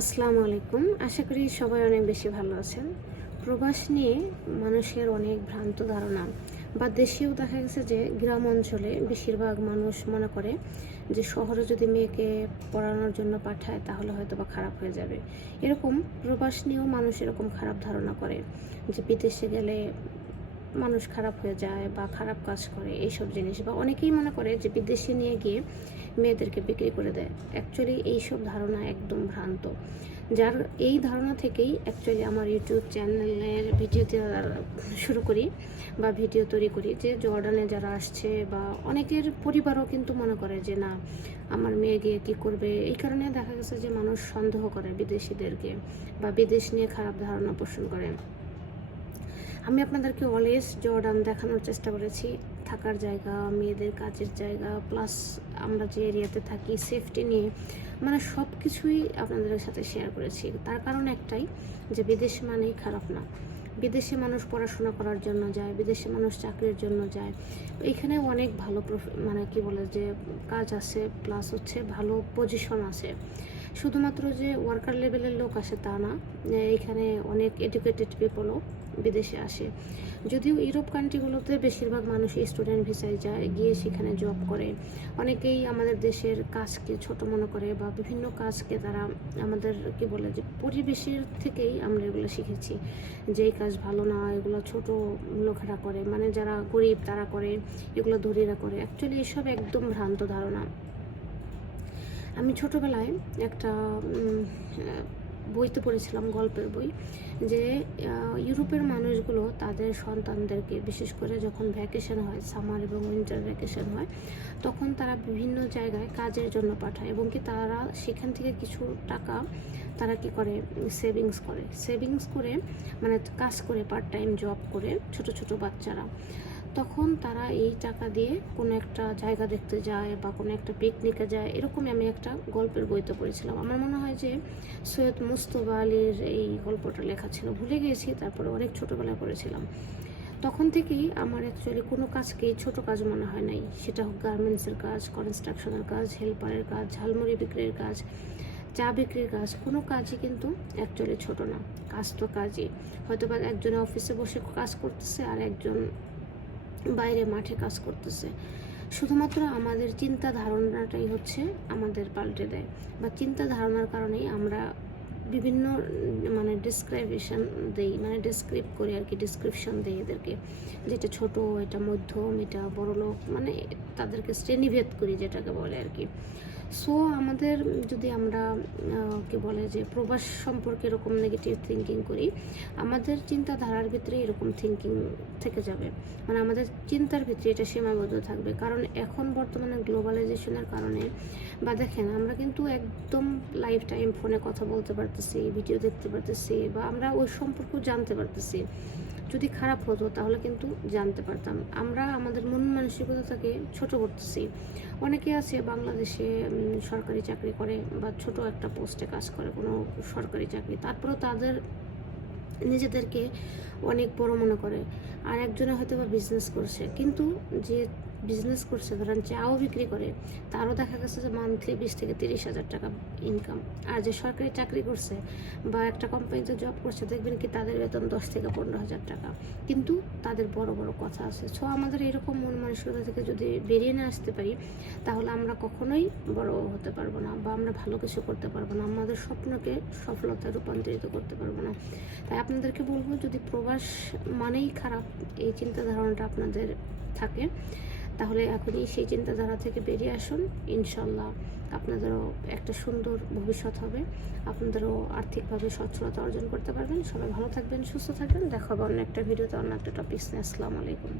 আসসালামু আলাইকুম। আশা করি সবাই অনেক বেশি ভালো আছেন। প্রবাস নিয়ে মানুষের অনেক ভ্রান্ত ধারণা বা দেশেও দেখা গেছে যে গ্রাম অঞ্চলে বেশিরভাগ মানুষ মনে করে যে শহরে যদি মেয়েকে পড়ানোর জন্য পাঠায় তাহলে হয়তো বা খারাপ হয়ে যাবে। এরকম প্রবাস নিয়েও মানুষ এরকম খারাপ ধারণা করে যে বিদেশে গেলে মানুষ খারাপ হয়ে যায় বা খারাপ কাজ করে এইসব জিনিস বা অনেকেই মনে করে যে বিদেশে নিয়ে গিয়ে মেয়েদেরকে বিক্রি করে দেয়। অ্যাকচুয়ালি এইসব ধারণা একদম ভ্রান্ত। যার এই ধারণা থেকেই অ্যাকচুয়ালি আমার ইউটিউব চ্যানেলের ভিডিও শুরু করি বা ভিডিও তৈরি করি যে জর্ডানে যারা আসছে বা অনেকের পরিবারও কিন্তু মনে করে যে না, আমার মেয়ে গিয়ে কী করবে? এই কারণে দেখা গেছে যে মানুষ সন্দেহ করে বিদেশিদেরকে বা বিদেশ নিয়ে খারাপ ধারণা পোষণ করে। আমি আপনাদেরকে অলওয়েজ জর্ডান দেখানোর চেষ্টা করেছি। থাকার জায়গা, মেয়েদের কাজের জায়গা প্লাস আমরা যে এরিয়াতে থাকি সেফটি নিয়ে মানে সব কিছুই আপনাদের সাথে শেয়ার করেছি। তার কারণ একটাই, যে বিদেশ মানেই খারাপ না। বিদেশে মানুষ পড়াশোনা করার জন্য যায়, বিদেশে মানুষ চাকরির জন্য যায়। এখানে অনেক ভালো মানে কি বলে যে, কাজ আছে প্লাস হচ্ছে ভালো পজিশন আছে। শুধুমাত্র যে ওয়ার্কার লেভেলের লোক আসে তা না এখানে অনেক এডুকেটেড পিপলও বিদেশে আসে। যদিও ইউরোপ কান্ট্রিগুলোতে বেশিরভাগ মানুষই স্টুডেন্ট ভিসায় যায়, গিয়ে সেখানে জব করে। অনেকেই আমাদের দেশের কাজকে ছোট মনে করে বা বিভিন্ন কাজকে তারা আমাদের কি বলে যে পরিবেশের থেকেই আমরা এগুলো শিখেছি। যে এই কাজ ভালো না, এগুলো ছোট লোকেরা করে মানে যারা গরিব তারা করে, এগুলো ধরিরা করে। অ্যাকচুয়ালি এসব একদম ভ্রান্ত ধারণা। আমি ছোটবেলায় একটা বইতে পড়েছিলাম, গল্পের বই, যে ইউরোপের মানুষগুলো তাদের সন্তানদেরকে, বিশেষ করে যখন ভ্যাকেশন হয় সামার এবং উইন্টার ভ্যাকেশন হয়, তখন তারা বিভিন্ন জায়গায় কাজের জন্য পাঠায় এবং কি তারা সেখান থেকে কিছু টাকা তারা কি করে সেভিংস করে। সেভিংস করে মানে কাজ করে পার্ট টাইম জব করে ছোট ছোট বাচ্চারা। তখন তারা এই টাকা দিয়ে কোনো একটা জায়গা দেখতে যায় বা কোনো একটা পিকনিকে যায়, এরকমই আমি একটা গল্পের বইতে পড়েছিলাম। আমার মনে হয় যে সৈয়দ মুস্তফা আলীর এই গল্পটা লেখা ছিল, ভুলে গিয়েছি, তারপরে অনেক ছোটোবেলায় পড়েছিলাম। তখন থেকেই আমার অ্যাকচুয়ালি কোনো কাজকেই ছোট কাজ মনে হয় নাই। সেটা হোক গার্মেন্টসের কাজ কনস্ট্রাকশনের কাজ হেল্পারের কাজ, ঝালমুড়ি বিক্রির কাজ, চা বিক্রির কাজ, কোনো কাজই কিন্তু অ্যাকচুয়ালি ছোট না। কাজ তো কাজই। হয়তো বা একজন অফিসে বসে কাজ করতেছে আর একজন বাইরে মাঠে কাজ করতেছে। শুধুমাত্র আমাদের চিন্তা ধারণাটাই হচ্ছে আমাদের পাল্টে দেয় বা চিন্তা ধারণার কারণেই আমরা বিভিন্ন মানে ডিসক্রাইবেশন দেই মানে ডিসক্রিপ করি আর কি ডিসক্রিপশন দেই এদেরকে। যেটা ছোট, এটা মধ্যম, এটা বড়লোক মানে তাদেরকে শ্রেণীভেদ করি যেটাকে বলে আর কি। সো আমাদের যদি আমরা কি বলে যে প্রবাস সম্পর্কে এরকম নেগেটিভ থিঙ্কিং করি, আমাদের চিন্তাধারার ভিতরে এরকম থিঙ্কিং থেকে যাবে। মানে আমাদের চিন্তার ভিতরে এটা সীমাবদ্ধ থাকবে। কারণ এখন বর্তমানে গ্লোবালাইজেশনের কারণে, বা দেখেন, আমরা কিন্তু একদম লাইফ টাইম ফোনে কথা বলতে পারতেছি ভিডিও দেখতে পারতেছি, বা আমরা ওই সম্পর্ক জানতে পারতেছি। যদি খারাপ হতো, তাহলে কিন্তু জানতে পারতাম। আমরা আমাদের মন মানসিকতাকে ছোট করতেছি। অনেকে আছে বাংলাদেশে সরকারি চাকরি করে বা ছোট একটা পোস্টে কাজ করে কোনো সরকারি চাকরি। তারপরেও তাদের নিজেদেরকে অনেক বড় মনে করে। আর একজনে হয়তো বা বিজনেস করছে। কিন্তু যে বিজনেস করছে, ধরেন চাও বিক্রি করে, তারও দেখা গেছে যে মান্থলি বিশ থেকে তিরিশ হাজার টাকা ইনকাম আর যে সরকারি চাকরি করছে বা একটা কোম্পানিতে জব করছে, দেখবেন কি তাদের বেতন দশ থেকে পনেরো হাজার টাকা। কিন্তু তাদের বড় বড় কথা আছে। সো আমাদের এরকম মন মানসিকতা থেকে যদি বেরিয়ে না আসতে পারি, তাহলে আমরা কখনোই বড় হতে পারব না বা আমরা ভালো কিছু করতে পারব না। আমাদের স্বপ্নকে সফলতায় রূপান্তরিত করতে পারব না। তাই আপনাদেরকে বলব, যদি প্রবাস মানেই খারাপ, এই চিন্তা ধারণাটা আপনাদের থাকে তাহলে এখনই সেই চিন্তাধারা থেকে বেরিয়ে আসুন। ইনশাল্লাহ আপনাদেরও একটা সুন্দর ভবিষ্যৎ হবে। আপনাদেরও আর্থিকভাবে সচ্ছলতা অর্জন করতে পারবেন। সবাই ভালো থাকবেন, সুস্থ থাকবেন। দেখা হবে অন্য একটা ভিডিওতে, অন্য একটা টপিক্স নিয়ে। আসসালামু আলাইকুম।